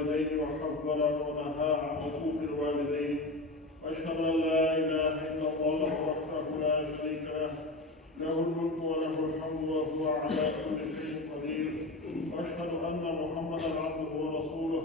الوالدين وحذر ونهى عن عقوق الوالدين، واشهد ان لا اله الا الله وحده لا شريك له، له الملك وله الحمد وهو على كل شيء قدير، واشهد ان محمدا عبده ورسوله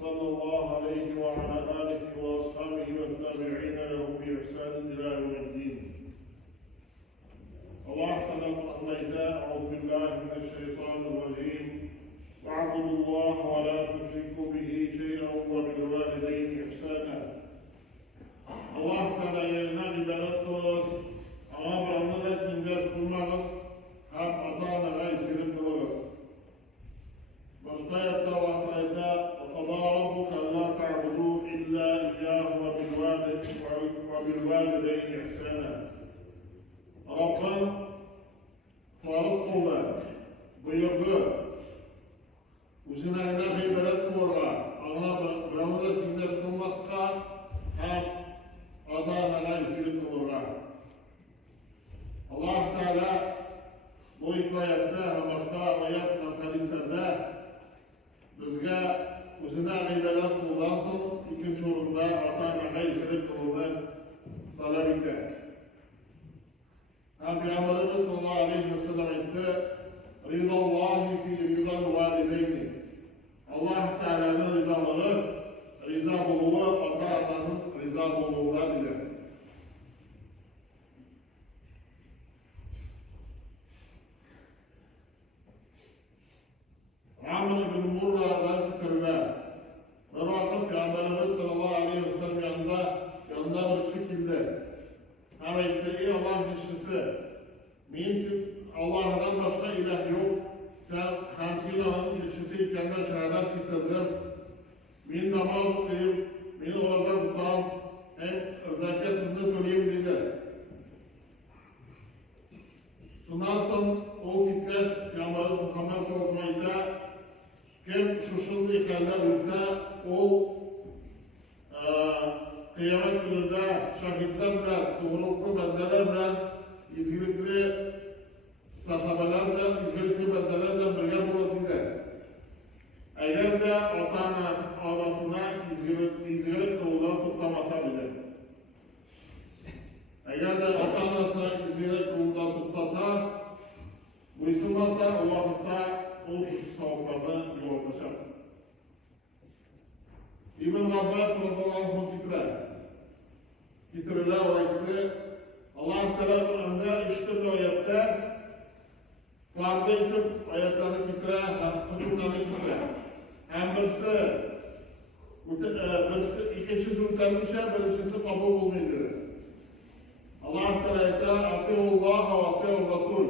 صلى الله عليه وعلى اله واصحابه والتابعين له باحسان الى يوم الدين. الله تعالى أعوذ بالله من الشيطان الرجيم، واعبدوا الله ولا تشركوا به شيئا وبالوالدين إحسانا. Allah Teala yerine ibadet kılırız, ama buranı da tindes kılmarız, hem ata-ana'ya izgirip kılırız. Başka ayette Allah Teala وَقَضَى رَبُّكَ أَلَّا تَعْبُدُوا إِلَّا إِيَّاهُ وَبِالْوَالِدَيْنِ إِحْسَانًا. Rabbim farz kıldı, buyurdu. Üzerine ibadet kılırlar, ama buranı da tindes kılmazsa hem ata-ana'ya izgirip kılırlar. Allah Teala bu iki ayette hem başka ayet hem hadislerde bizge üzerine ibadet kıldan sonra ikinci orunda ata-ana'ya izgirip kılırlar talep etti. Peygamberimiz sallallahu aleyhi ve sellem etti, Ridallahi fi ridal valideyni. Allah Teala'nın rizalığı, riza buluğu, ata-ana'nın riza buluğundadır. Amr ibn Murra'dan titrirler. Bir vakit Peygamberimiz sallallahu aleyhi ve sellem yanında bir kişi kimdi? Hem etti, ey Allah dişisi, minsin Allah'dan başka ilah yok. Sen hamsilanın dişisi kendine şehadet getirdin. Min namaz okuyup, min oruza tutam, hem zekatını төлeyim dedi. Şundan sonra o kitleş, Peygamberimiz Muhammed sallallahu aleyhi ve sellem kim şuşunlu hikâlde bilse, o kıyamet gününde şahitlerle, doğruluklu bendelerle, izgilikli sahabelerle, izgilikli bendelerle birge bulur dedi. Eğer de ata-anasına izgilik kılından tutlamasa bile. Eğer de ata-anasına izgilik kılından tuttasa, bu isimlasa o vakitte o suçlu savuklarını yollaşar. İbn Abbas radıyallahu anh titrirler o ayette, Allah Teala Kur'an'da işte bu ayette farklı etip ayetlerini titrer, hükümlerini titrer. Hem birisi ikincisi ütelmişe, birincisi kabul olmayıdır. Allah Teala ayette, Ati'ullah ve Ati'ur Rasul.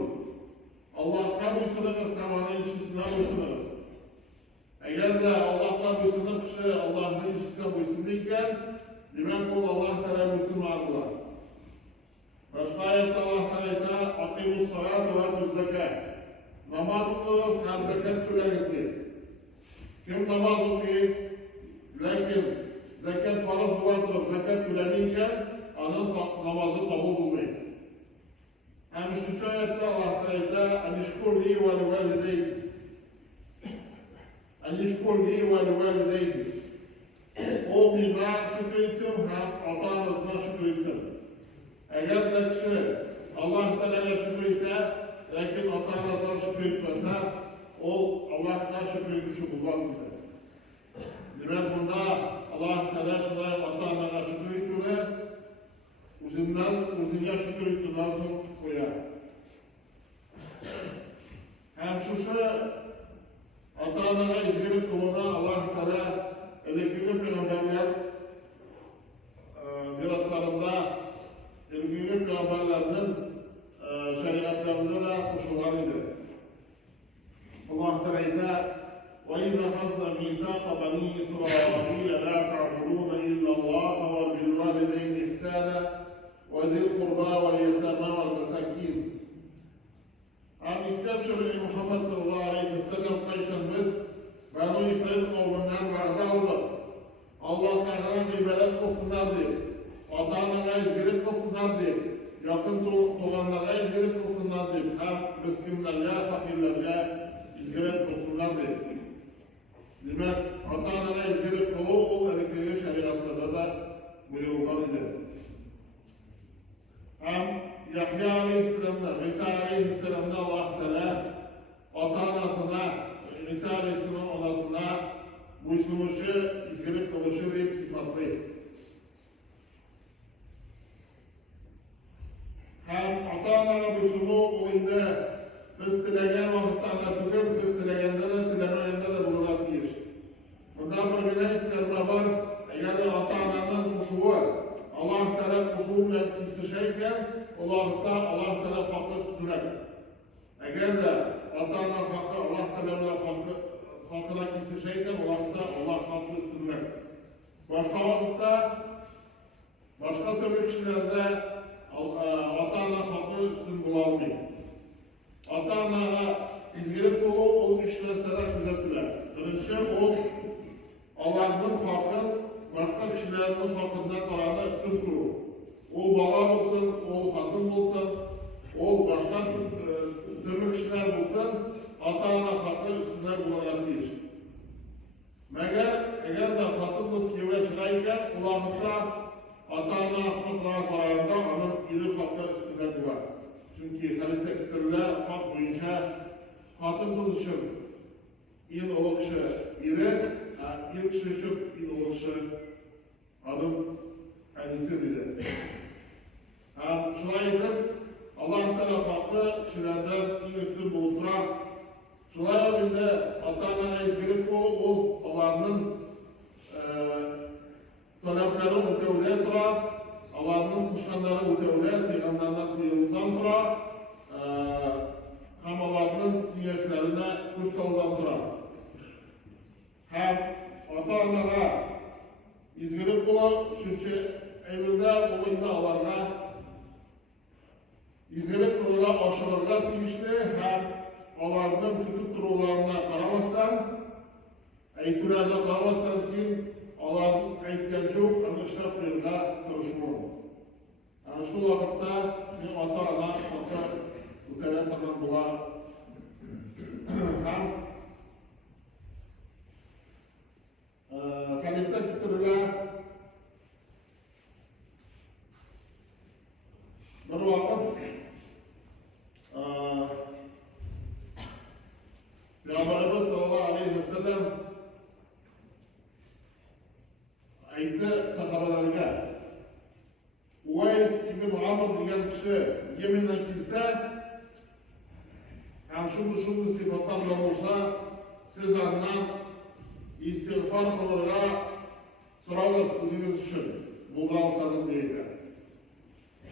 Allah'a buysunuz, kamanın işçisine buysunuz. Eğer de Allah'a buysunuz kişi Allah'ın işçisine buysunluyken, demek ol Allah Teala buysunlardılar. Başka ayette Allah Teala Akimus salat ve atuz zekat. Namaz okuyuz, her zekat tüleyizdir. Kim namaz okuyuyor, lakin zekat farz bulatır, zekat tülemeyken, onun namazı kabul bulmayın. Hem üçüncü ayette Allah Teala Enişkur li ve livalideyk. Enişkur li ve livalideyk. O bina şükretsin hem ata-anasına şükretsin. Eğer de kişi Allah Teala'ya şükretse, lakin ata-anasına şükretmese, o Allah'a şükretmişi bulmaz. Demek bunda Allah Teala şuna ata-anasına şükretmeli, uzunya şükretmeden sonra koyar. Hem şu ata-anasına izgilik kılına Allah Teala elektrikli peygamberler miraslarında ilgili peygamberlerinin şeriatlarında da koşullarıydı. Allah Teala وَإِذَا أَخَذْنَا مِيثَاقَ بَنِي إِسْرَائِيلَ لَا تَعْبُدُونَ إِلَّا اللَّهَ وَبِالْوَالِدَيْنِ إِحْسَانًا وَذِي الْقُرْبَى وَالْيَتَامَى وَالْمَسَاكِينِ. Hem İslam Muhammed sallallahu aleyhi ve sellem kayışan biz Banu İsrail kavminden va'da aldık. Allah Teala'nın ibadet kılsınlar diye, ata-ana'ya izgilik kılsınlar diye, yakın doğanlara izgilik kılsınlar diye, hem miskinlerle, fakirlerle izgilik kılsınlar diye. Demek ata-ana'ya İsa Aleyhisselam anasına buysунушу, izgilik kılışı deyip sıfatlayır. Hem ata-anaga buysunu oyunda biz tilegen vakitte tugul, biz tilegende de tilemeyende de buluna tiyiş. Bundan bir güne isterme var, eğer de ata-ananın kuşuğu, Allah Teala kuşuğu bilen kesişeyken, o vakitte Allah Teala hakkı tutunak. Eğer de ata-ana hakkı, Allah Teala bilen hakkına kesişeyken, o vakitte Allah hakkı tutunak. Başka vakitte, başka türlü kişilerde ata-ana hakkı üstün bulamıyor. Ata-anaga izgilik kolu ol işlerseler düzeltiler. Birinci ol Allah'ın hakkın başka kişilerin hakkından kararına üstün kuru. Ol bala olsun, ol hatun olsun, ol başka türlü kişiler olsun, ata-ana hakkı üstüne bulanatıyız. Eğer de hatun kız keve çıkayken, Allah'ta ata-ana hakkına kararında onun iri hakkı üstüne bular. Çünkü hadiste kitaplar hak boyunca hatun kız için in olukşı iri, il kişi için in olukşı adım hadisi dedi. Şuna edip Allah Teala hakkı kişilerden in üstün bulundura. Şuna edip ata-ana izgilik kolu ol Allah'ın talepleri mütevde tura, Allah'ın kuşkanları mütevde, Peygamberden kıyıldan tura, hem Allah'ın tiyeşlerine kutsaldan tura. Hem ata-anaga izgilik kolu, çünkü evinde olayında Allah'ına izgilik koluyla aşılırga tiyişli, hem Allah'ın tutup durularına karamastan, eğitimlerine karamastan sin, Allah'ın aytgan çok, onu işlep koyuyorlar, duruşmuyor. Yani şu vakitte senin ata-ana, ötelen tamam bular. Hem hadiste tuturlar, bir vakit Peygamberimiz sallallahu aleyhi ve sellem aytdi sahabalarga, Uvays ibn Amr degan kishi Yemendan kelsa, ham shunday sifatlar bilan bo'lsa, siz undan istig'for qilishga so'raysiz o'zingiz uchun, bo'ldira olsangiz deydi.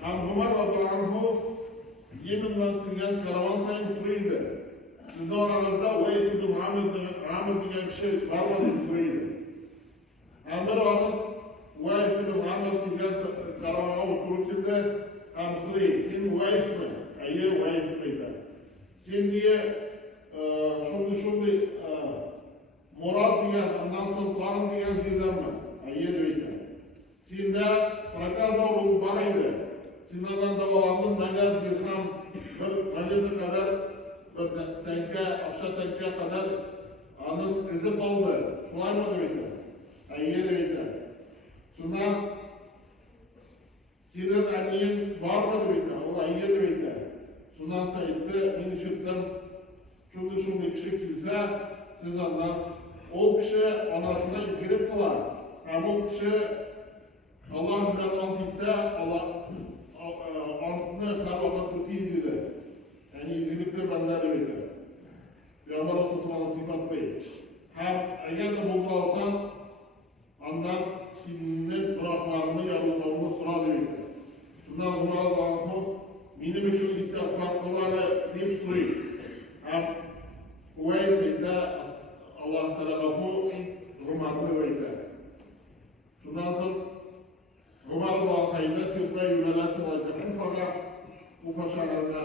Ham Umar radhiyallohu anhu Yemendan kelgan karvon sayin so'raydi. Sizni orangizda Uvays ibn Amr degan kishi bormi deb so'raydi. Hem bir vakit Uvays ibn Amr kelgan karvonga o'tirib keldi, ham so'raydi, sen Uvaysmi? Ayi, Uvays deydi. Sen diye shunday Murod degan, undan so'ng Qorin degan yerdanmi? Ayi deydi. Senda prokazor bor edi. Sendan davolandim, menga dirham bir valyuta kadar, bir tanka, aqsha tanka kadar onun izi qoldi. Shulaymi deydi. Ayi deydi. Shundan senin aniyin bormi deydi. O ayi deydi. Shundan so'ng aytdi, men eshitdim, shunday kishi kelsa, siz ondan o kishi onasini izgilik qilar. Ham o kishi Allah bilan ont etsa, Allah ontni har vaqt o'taydi dedi. Ya'ni izgilikni banda deydi. Peygamber Rasulullah sifatlaydi. Hem eğer de bo'ldira olsan, ondan senin bıraklarını yarılığını sıra deydi. Şundan Umar radhiyallohu benim için istig'for qiladi deb so'raydi. Hem Uvays aytdi, Allah Teala g'afu Umarni deydi. Shundan so'ng Umar radhiyallohu anhu sirqa yo'nalishni aytdi. Kufa shahrida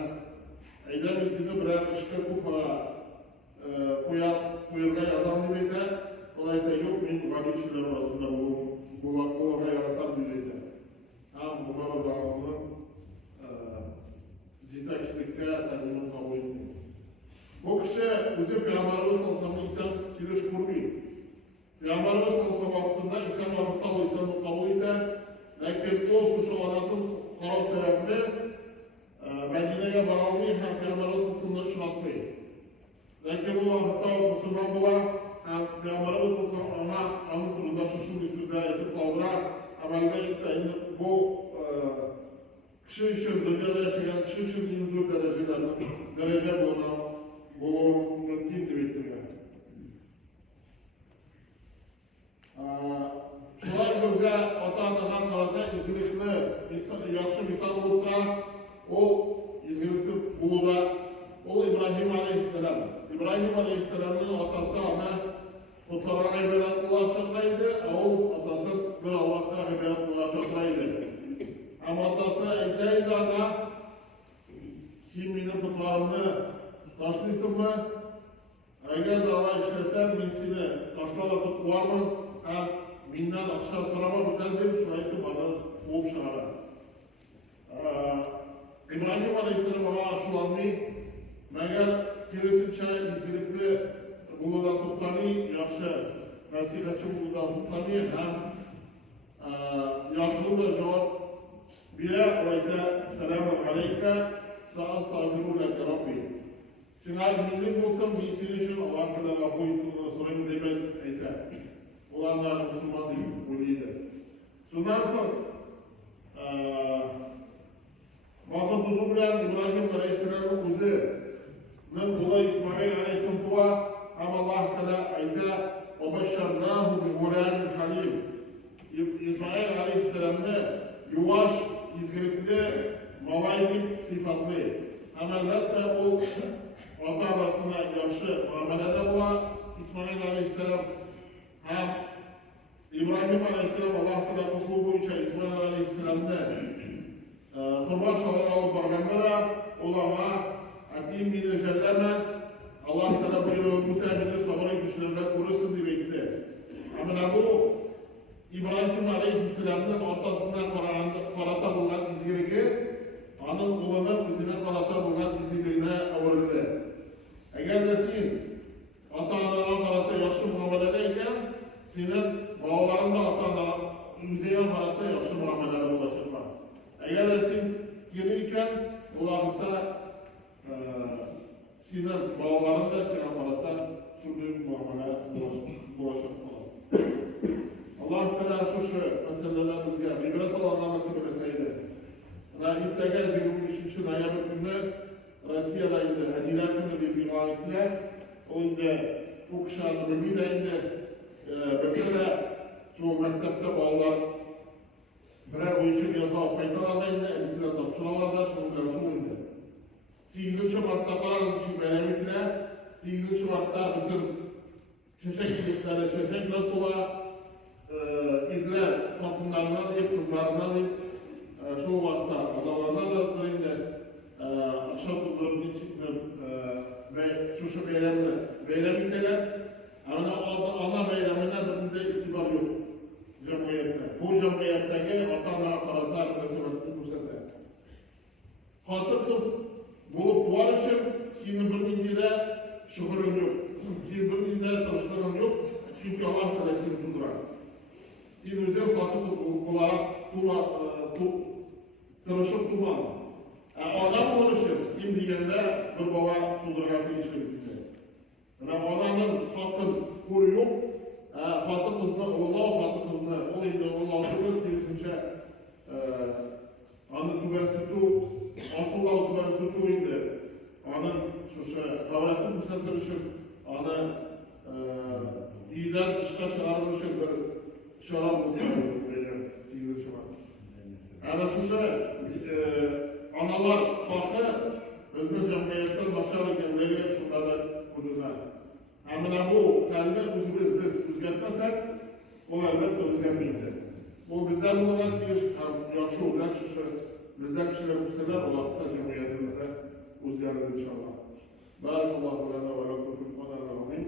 aytdi, men sizni biror ishga Kufaga qo'yarga yozam deb aytdi. O aytdi, yo'q, men g'alib kishilar orasida bularga yaratam deydi. Ham Umar radhiyallohu yetakchilikka ta'limini qabul etdi. Bu kishi o'zi Peygamberimiz sallallohu alayhi vasallam inson kelish ko'rmaydi. Peygamberimiz sallallohu alayhi vasallam vaqtida inson vaqtda insonni qabul etdi. Lekin o shu onasi qaror sababli Madinaga bora olmay ham Peygamberimiz sallallohu alayhi vasallam ishlatmaydi. Lekin bu vaqtda musulmon bizga ota-onadan qarata izgilikni yaxshi misol bo'lib turadi. O izgilikni ulug'da o İbrahim Aleyhisselam. İbrahim Aleyhisselam'ın otasi ona putlarga ibodat qilishga chaqiradi, o otasi bir Allohga ibodat qilishga chaqiradi. Ama otasi aytaydi, ona sen meni putlarimni tashlaysizmi? Agar Allah ishlasa, men seni tashlab o'tib qo'yaman, ham mendan aqsha so'rama bitan deb shuni aytib ona o'p chiqaradi. İbrahim Aleyhisselam ona ashulolmay, magar kelesicha izgilikni buludan to'xtamay, yaxshi nasihatchi buludan to'xtamay, ham yaxshilikla javob bera, ayta: "Assalomu alayka, sa'astagfiru laka robbi." Senlar minlik bo'lsam, men sening uchun Alloh taolodan afv so'rayman deb aytadi. Ular musulmon deb o'ylaydi. Shundan so'ng vaqt o'zi bilan İbrahim Aleyhisselamning o'zining o'g'li İsmoil Aleyhisselam tuva, ham Alloh taolo aytadi: "Va basharnahu bi ghulamin halim." İsmoil Aleyhisselamni yuvosh, izgilikli, malay deb sifatli. Albatta u ota-onasina yaxshi muomalada bo'ladi. İsmoil Aleyhisselam ham İbrahim Aleyhisselam Alloh taolo usul bo'yicha İsmoil Aleyhisselamni qurbon shog'ini olib borganda ularga "Atim meni jallama, Alloh taolo buyruq mutabini sabr kuchlarida ko'rsin" deb aytdi. Mana bu İbrahim Aleyhisselamning otasidan qarata bo'lgan izgiligi onun o'g'lining o'ziga qarata bo'lgan izgiligini o'rnida. Agarda sen ota-onaga qarata yaxshi muomalada ekan, sening bolalaring da ota-ona o'ziga qarata yaxshi muomalada bo'lishadi. Agarda sen kelgan ularda sening bolalaring da senga qarata shunday muomala bo'lishadi. Alloh taolo shu masalalarimizga ibrat olgan nasib etsin. İntaga 23 noyabr kuni Rossiyada endi Adilar kuni deb e'lon etdilar. Unda o'qishlarni bilmaydi endi. Bilsa shu maktabda bolalar birer o'yinchoq yozib olib qaytalarida endi liseyda topshiriqlarda shunday endi. 8-martda qarag'izchi bayram etdilar. 8-martda butun chechakliklar chechaklar to'la edilar, xotinlarına deb, qizlarına deb şu vaqtda Allah'larına da endi akşam qizlarni chiqib ve şu bayram etdilar. Ana ana bayramına bunda iktibor yo'q jamiyatda. Bu jamiyatdagi ota-ona qarata munosabatni ko'rsatadi. Xotin qiz bo'lib qolishi seni bir ningida shughulin yo'q. Seni bir ningida tirishlig'in yo'q. Chunki Alloh taolo seni tug'diradi. Sen o'zing xotin qiz bo'larak tirishib tug'man. Odam bo'lishi kim deganda bir bola tug'dirgan tegishli bo'ladi. Mana odamning xotin ko'ri yo'q. Xotin qizni Alloh xotin qizni o'ylaydi, Allohning tegishlicha ana tuban sutu, asl tuban sutu endi. Ana shusha davlatni ko'rsatirishi, ana uydan chiqib chiqarilishi bir chora bo'lgan tegishli. Ana shusha analar xohi bizni jamiyatda bashar ekanligi shunday ko'rinadi. Mana bu holni o'zimiz biz o'zgartmasak, u albatta o'zgarmaydi. Bu bizdan bo'lgan tegish ham yaxshi o'rganish bizdan kishilar bo'lsalar, Allohning jamiyatimizda o'zgaradi inshaalloh. Barakallohu lana va lakum fil qur'onil azim.